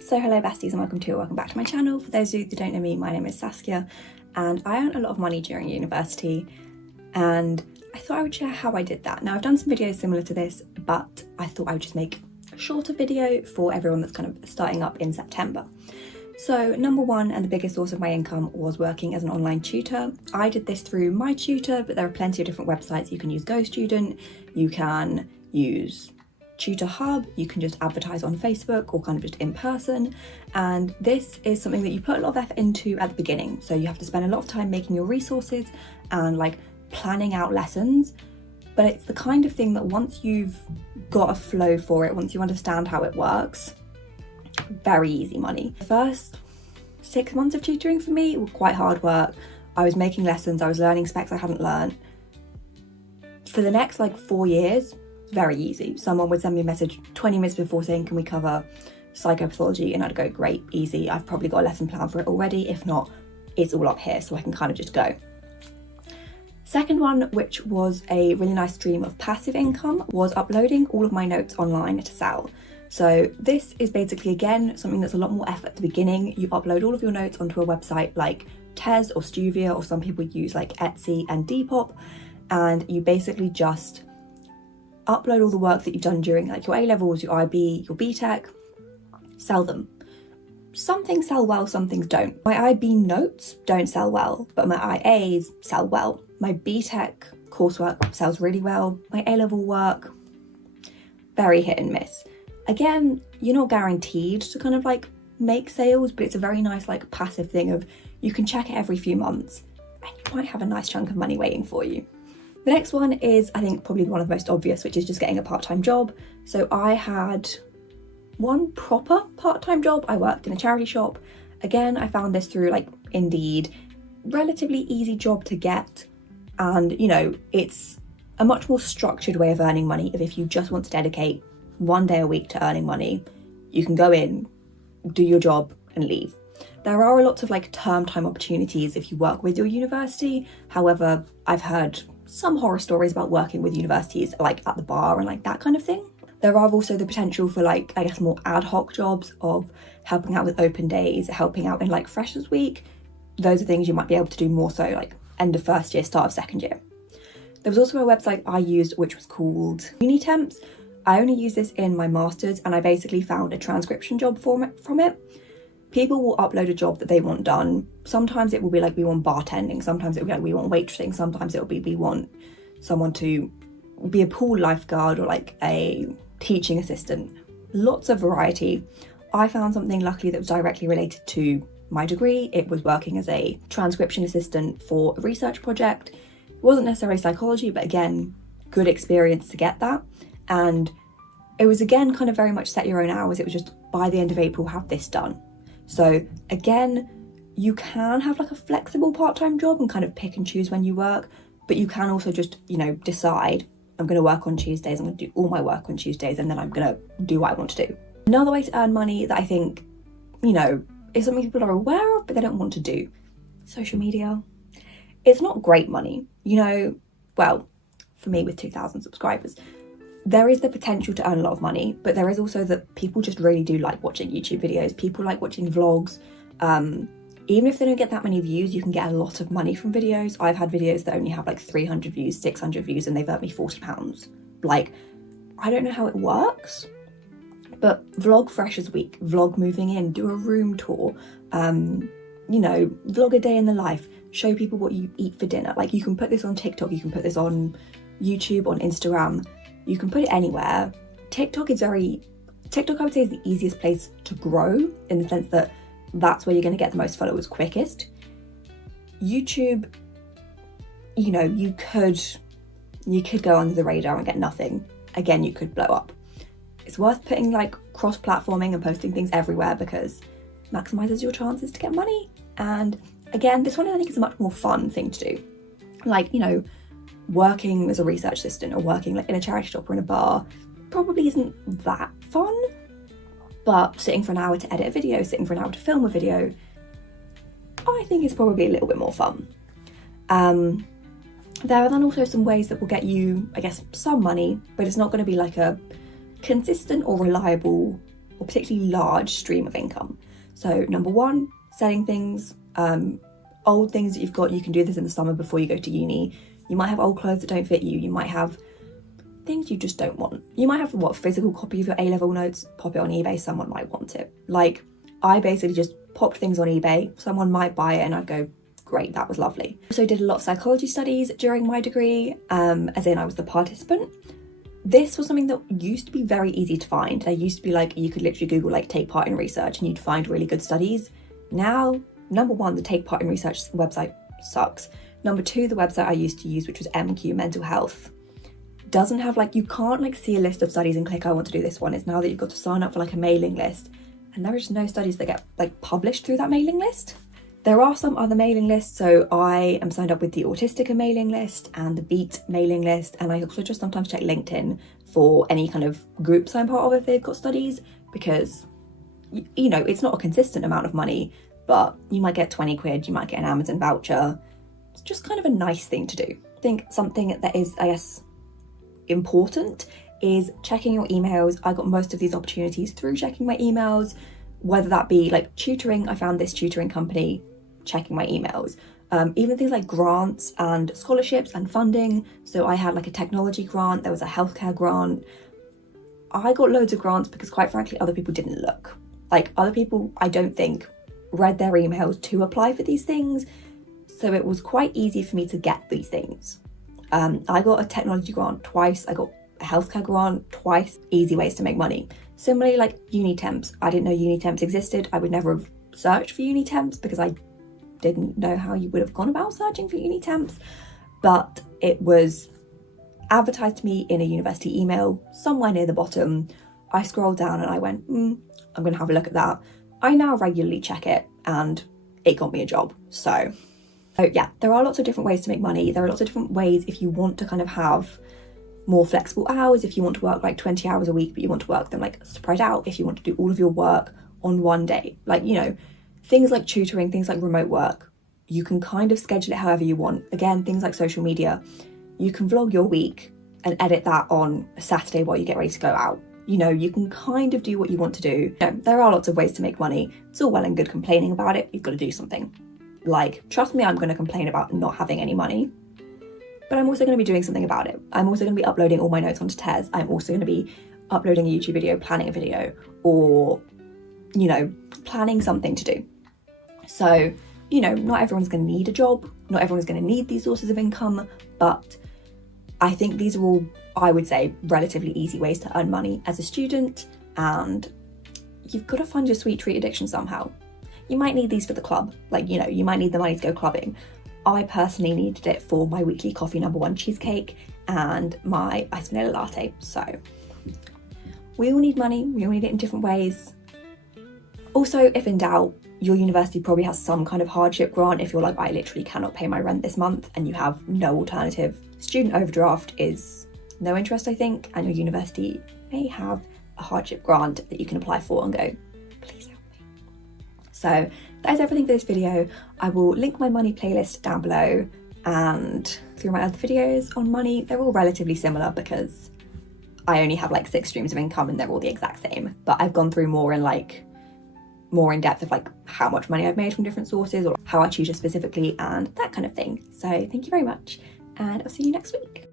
So hello besties and welcome back to my channel. For those of you that don't know me, my name is Saskia and I earned a lot of money during university and I thought I would share how I did that. Now I've done some videos similar to this, but I thought I would just make a shorter video for everyone that's kind of starting up in September. So number one and the biggest source of my income was working as an online tutor. I did this through my tutor, but there are plenty of different websites. You can use GoStudent, you can use Tutor Hub, you can just advertise on Facebook or kind of just in person, and this is something that you put a lot of effort into at the beginning. So you have to spend a lot of time making your resources and like planning out lessons, but it's the kind of thing that once you've got a flow for it, once you understand how it works, very easy money. The first 6 months of tutoring for me were quite hard work. I was making lessons, I was learning specs I hadn't learned. For the next like 4 years, very easy. Someone would send me a message 20 minutes before saying, can we cover psychopathology? And I'd go, great, easy. I've probably got a lesson plan for it already. If not, it's all up here, so I can kind of just go. Second one, which was a really nice stream of passive income, was uploading all of my notes online to sell. So this is basically, again, something that's a lot more effort at the beginning. You upload all of your notes onto a website like Tez or Stuvia, or some people use like Etsy and Depop, and you basically just upload all the work that you've done during like your A-levels, your IB, your BTEC, sell them. Some things sell well, some things don't. My IB notes don't sell well, but my IAs sell well. My BTEC coursework sells really well. My A-level work, very hit and miss. Again, you're not guaranteed to kind of like make sales, but it's a very nice like passive thing of you can check it every few months and you might have a nice chunk of money waiting for you. The next one is, I think, probably one of the most obvious, which is just getting a part-time job. So I had one proper part-time job. I worked in a charity shop. Again, I found this through like Indeed, relatively easy job to get. And, you know, it's a much more structured way of earning money. If you just want to dedicate 1 day a week to earning money, you can go in, do your job and leave. There are lots of like term time opportunities if you work with your university. However, I've heard some horror stories about working with universities like at the bar and like that kind of thing. There are also the potential for like, I guess, more ad hoc jobs of helping out with open days, helping out in like Freshers Week. Those are things you might be able to do more so like end of first year, start of second year. There was also a website I used which was called Unitemps. I only use this in my master's and I basically found a transcription job from it. People will upload a job that they want done. Sometimes it will be like, we want bartending. Sometimes it will be like, we want waitressing. Sometimes it'll be, we want someone to be a pool lifeguard or like a teaching assistant. Lots of variety. I found something luckily that was directly related to my degree. It was working as a transcription assistant for a research project. It wasn't necessarily psychology, but again, good experience to get that. And it was again, kind of very much set your own hours. It was just by the end of April, have this done. So again, you can have like a flexible part-time job and kind of pick and choose when you work, but you can also just, you know, decide I'm going to work on Tuesdays, I'm going to do all my work on Tuesdays, and then I'm going to do what I want to do. Another way to earn money that I think, you know, is something people are aware of, but they don't want to do. Social media. It's not great money, you know, well, for me with 2,000 subscribers, there is the potential to earn a lot of money, but there is also that people just really do like watching YouTube videos. People like watching vlogs. Even if they don't get that many views, you can get a lot of money from videos. I've had videos that only have like 300 views, 600 views, and they've earned me £40. Like, I don't know how it works, but vlog Freshers Week, vlog moving in, do a room tour, you know, vlog a day in the life, show people what you eat for dinner. Like, you can put this on TikTok, you can put this on YouTube, on Instagram. You can put it anywhere. TikTok I would say is the easiest place to grow in the sense that that's where you're going to get the most followers quickest. YouTube, you know, you could go under the radar and get nothing. Again, you could blow up. It's worth putting like cross-platforming and posting things everywhere because it maximizes your chances to get money. And again, this one I think is a much more fun thing to do. Like, you know, working as a research assistant or working like in a charity shop or in a bar probably isn't that fun, but sitting for an hour to edit a video, sitting for an hour to film a video, I think is probably a little bit more fun. There are then also some ways that will get you, I guess, some money, but it's not going to be like a consistent or reliable or particularly large stream of income. So number one, selling things, old things that you've got. You can do this in the summer before you go to uni. You might have old clothes that don't fit you. You might have things you just don't want. You might have physical copy of your A-level notes, pop it on eBay, someone might want it. Like, I basically just popped things on eBay, someone might buy it and I'd go, great, that was lovely. Also did a lot of psychology studies during my degree, as in I was the participant. This was something that used to be very easy to find. There used to be like, you could literally Google like take part in research and you'd find really good studies. Now, number one, the take part in research website sucks. Number two, the website I used to use, which was MQ Mental Health, doesn't have like, you can't like see a list of studies and click, I want to do this one. It's now that you've got to sign up for like a mailing list, and there are just no studies that get like published through that mailing list. There are some other mailing lists, so I am signed up with the Autistica mailing list and the Beat mailing list, and I also just sometimes check LinkedIn for any kind of groups I'm part of if they've got studies, because, you know, it's not a consistent amount of money, but you might get 20 quid, you might get an Amazon voucher. It's just kind of a nice thing to do. I think something that is, I guess, important is checking your emails. I got most of these opportunities through checking my emails, whether that be like tutoring. I found this tutoring company checking my emails. Even things like grants and scholarships and funding. So I had like a technology grant, there was a healthcare grant. I got loads of grants because quite frankly, other people didn't look. Like, other people, I don't think, read their emails to apply for these things. So it was quite easy for me to get these things. I got a technology grant twice, I got a healthcare grant twice. Easy ways to make money. Similarly, like uni temps. I didn't know uni temps existed. I would never have searched for uni temps because I didn't know how you would have gone about searching for uni temps, but it was advertised to me in a university email somewhere near the bottom. I scrolled down and I went, I'm gonna have a look at that. I now regularly check it and it got me a job. So yeah, there are lots of different ways to make money. There are lots of different ways if you want to kind of have more flexible hours, if you want to work like 20 hours a week, but you want to work them like spread out, if you want to do all of your work on one day. Like, you know, things like tutoring, things like remote work, you can kind of schedule it however you want. Again, things like social media, you can vlog your week and edit that on a Saturday while you get ready to go out. You know, you can kind of do what you want to do. You know, there are lots of ways to make money. It's all well and good complaining about it. You've got to do something. Like, trust me, I'm going to complain about not having any money, but I'm also going to be doing something about it. I'm also going to be uploading all my notes onto Tez. I'm also going to be uploading a YouTube video, planning a video, or, you know, planning something to do. So, you know, not everyone's going to need a job. Not everyone's going to need these sources of income, but I think these are all, I would say, relatively easy ways to earn money as a student, and you've got to fund your sweet treat addiction somehow. You might need these for the club, like, you know, you might need the money to go clubbing. I personally needed it for my weekly coffee #1 cheesecake and my iced vanilla latte. So we all need money, we all need it in different ways. Also, if in doubt, your university probably has some kind of hardship grant if you're like, I literally cannot pay my rent this month and you have no alternative. Student overdraft is no interest, I think, and your university may have a hardship grant that you can apply for and go, please help me. So that is everything for this video. I will link my money playlist down below, and through my other videos on money, they're all relatively similar because I only have like 6 streams of income and they're all the exact same. But I've gone through more in depth of like how much money I've made from different sources or how I tutor specifically and that kind of thing. So thank you very much, and I'll see you next week.